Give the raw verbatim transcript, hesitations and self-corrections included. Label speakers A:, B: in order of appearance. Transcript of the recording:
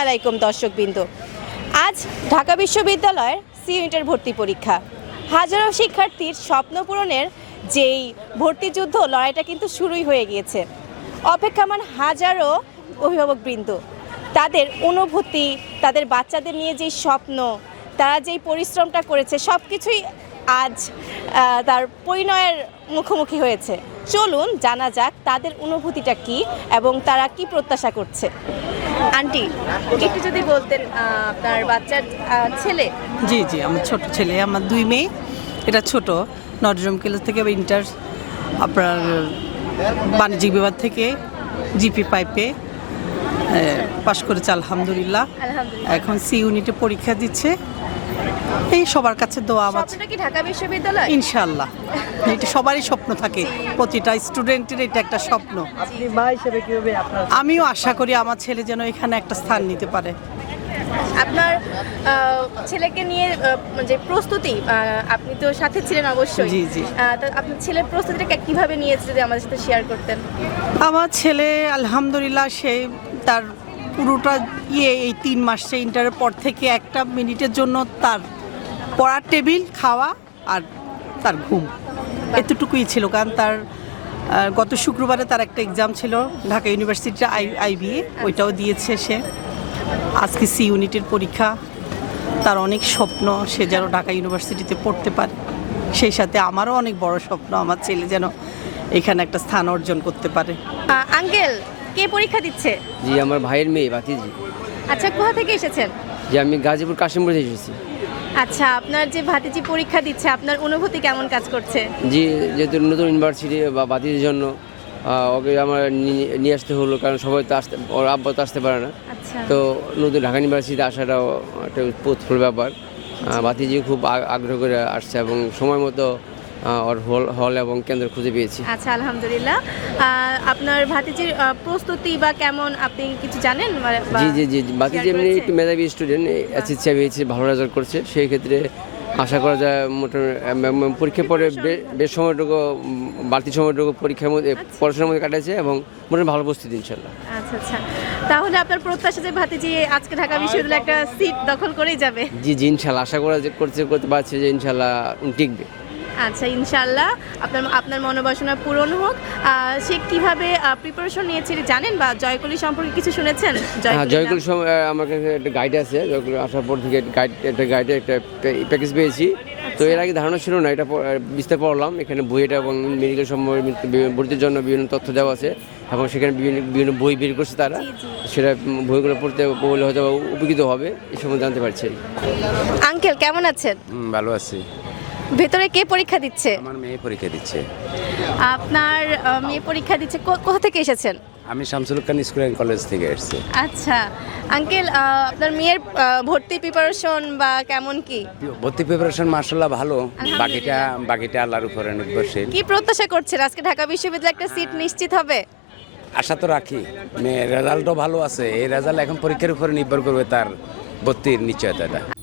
A: আলাইকুম দর্শকবৃন্দ। আজ ঢাকা বিশ্ববিদ্যালয়ের সি ইউনিটের ভর্তি পরীক্ষা। হাজারো শিক্ষার্থীর স্বপ্ন পূরণের যেই ভর্তি যুদ্ধ লড়াইটা কিন্তু শুরুই হয়ে গিয়েছে। অপেক্ষামান হাজারো অভিভাবকবৃন্দ, তাদের অনুভূতি, তাদের বাচ্চাদের নিয়ে যেই স্বপ্ন, তারা যেই পরিশ্রমটা করেছে সব কিছুই আজ তার পরিণয়ের মুখোমুখি হয়েছে। চলুন জানা যাক তাদের অনুভূতিটা কি এবং তারা কি প্রত্যাশা করছে। আন্টি, একটু যদি বলতেন আপনার বাচ্চার ছেলে।
B: জি জি আমার ছোট ছেলে, আমার দুই মেয়ে। এটা ছোট নটরডেম কলেজ থেকে ইন্টার আপনার বাণিজ্যিক বিভাগ থেকে জিপি পাইপে পাশ করেছে আলহামদুলিল্লাহ। এখন সি ইউনিটে পরীক্ষা দিচ্ছে। এই সবার কাছে দোয়া আমার।
A: স্বপ্নটা কি ঢাকা বিশ্ববিদ্যালয়?
B: ইনশাআল্লাহ, এটা সবারই স্বপ্ন থাকে, প্রতিটা স্টুডেন্টের এটা একটা স্বপ্ন।
C: আপনি মা হিসেবে কিভাবে আপনার?
B: আমিও আশা করি আমার ছেলে যেন এখানে একটা স্থান নিতে পারে।
A: আপনার ছেলেকে নিয়ে যে প্রস্তুতি, আপনি তো সাথে ছিলেন অবশ্যই।
B: জি জি।
A: তো আপনার ছেলের প্রস্তুতিটা কিভাবে নিয়েছে যদি আমাদের সাথে শেয়ার করতেন।
B: আমার ছেলে আলহামদুলিল্লাহ সে তার পুরোটা ইয়ে এই তিন মাসে ইন্টারের পর থেকে একটা মিনিটের জন্য তার পড়ার টেবিল, খাওয়া আর তার ঘুম এতটুকুই ছিল। কারণ তার গত শুক্রবারে তার একটা এক্সাম ছিল ঢাকা ইউনিভার্সিটির আই আইবিএ, ওইটাও দিয়েছে সে। আজকে সি ইউনিটের পরীক্ষা। তার অনেক স্বপ্ন সে যেন ঢাকা ইউনিভার্সিটিতে পড়তে পারে। সেই সাথে আমারও অনেক বড় স্বপ্ন আমার ছেলে যেন এখানে একটা স্থান অর্জন করতে পারে।
A: আঙ্কেল, কে পরীক্ষা দিচ্ছে?
D: জি, আমার ভাইয়ের মেয়ে ভাতিজি।
A: আচ্ছা, কোথা থেকে এসেছেন?
D: জি, আমি গাজীপুর কাশিমপুর থেকে এসেছি।
A: আচ্ছা, আপনার যে ভাতিজি পরীক্ষা দিচ্ছে, আপনার অনুভূতি কেমন কাজ করছে?
D: জি, যেহেতু নতুন ইউনিভার্সিটি বা ভাতিজির জন্য ওকে আমার নিয়ে আসতে হলো, কারণ সবাই তো আসতে, ওর আব্বা তো আসতে পারে না।
A: আচ্ছা।
D: তো নতুন ঢাকা ইউনিভার্সিটিতে আসাটাও একটা উৎফুল্ল ব্যাপার। ভাতিজি খুব আগ্রহ করে আসছে এবং সময় মতো ওর হল হল এবং কেন্দ্র খুঁজে পেয়েছি।
A: আচ্ছা, আলহামদুলিল্লাহ। আপনার ভাতিজির প্রস্তুতি বা কেমন, আপনি কিছু জানেন?
D: জি জি জি ভাতিজি এমনি একটু মেধাবী স্টুডেন্ট, এসএসসি পেয়েছে, ভালো রেজাল্ট করছে। সেই ক্ষেত্রে আশা করা যায় মোটামুটি পরীক্ষার পরে বেশ সময়টুকু, বাড়তি সময়টুকু পরীক্ষার মধ্যে পড়াশোনার মধ্যে কাটাচ্ছে এবং মোটামুটি ভালো প্রস্তুতি ইনশাল্লাহ।
A: আচ্ছা আচ্ছা, তাহলে আপনার প্রত্যাশা যে ভাতিজি আজকে ঢাকা বিশ্ববিদ্যালয়ে একটা সিট দখল করেই যাবে?
D: জি জি ইনশাল্লাহ, আশা করা করতে করতে পারছি যে ইনশাল্লাহ টিকবে।
A: আচ্ছা, ইনশাআল্লাহ আপনার আপনার মনোবাসনা পূরণ হোক। সে কিভাবে প্রিপারেশন নিয়েছে জানেন বা জয়কলি সম্পর্কে কিছু শুনেছেন?
D: হ্যাঁ, জয়কলি আমার কাছে একটা গাইড আছে। জয়কলি আসার পর থেকে গাইড একটা গাইডে একটা প্যাকেজ পেয়েছি। তো এর আগে ধারণা ছিল না, এটা বিস্তার পড়লাম। এখানে বইটা এবং মেডিকেল সম্পর্কে ভর্তির জন্য বিভিন্ন তথ্য দেওয়া আছে এবং সেখানে বিভিন্ন বিভিন্ন বই বের করছে তারা। সেটা বইগুলো পড়তে বলে হয়তো উপকৃত হবে, এই সময় জানতে পারছি।
A: আঙ্কেল, কেমন আছেন?
E: ভালো আছি।
A: ভেতরে কে পরীক্ষা দিচ্ছে?
E: আমার মেয়ে পরীক্ষা দিচ্ছে।
A: আপনার মেয়ে পরীক্ষা দিচ্ছে, কোথা থেকে এসেছেন?
E: আমি Shamsul Haque school and college থেকে এসেছি।
A: আচ্ছা আঙ্কেল, আপনার মেয়ের ভর্তি প্রিপারেশন বা কেমন কি?
E: ভর্তি প্রিপারেশন মাশাআল্লাহ ভালো। বাকিটা বাকিটা আল্লাহর উপরে নির্ভরশীল।
A: কি প্রত্যাশা করছেন আজকে ঢাকা বিশ্ববিদ্যালয়ে একটা সিট নিশ্চিত হবে?
E: আশা তো রাখি। মেয়ের রেজাল্টও ভালো আছে। এই রেজাল্ট এখন পরীক্ষার উপরে নির্ভর করবে তার ভর্তির নিশ্চয়তাটা।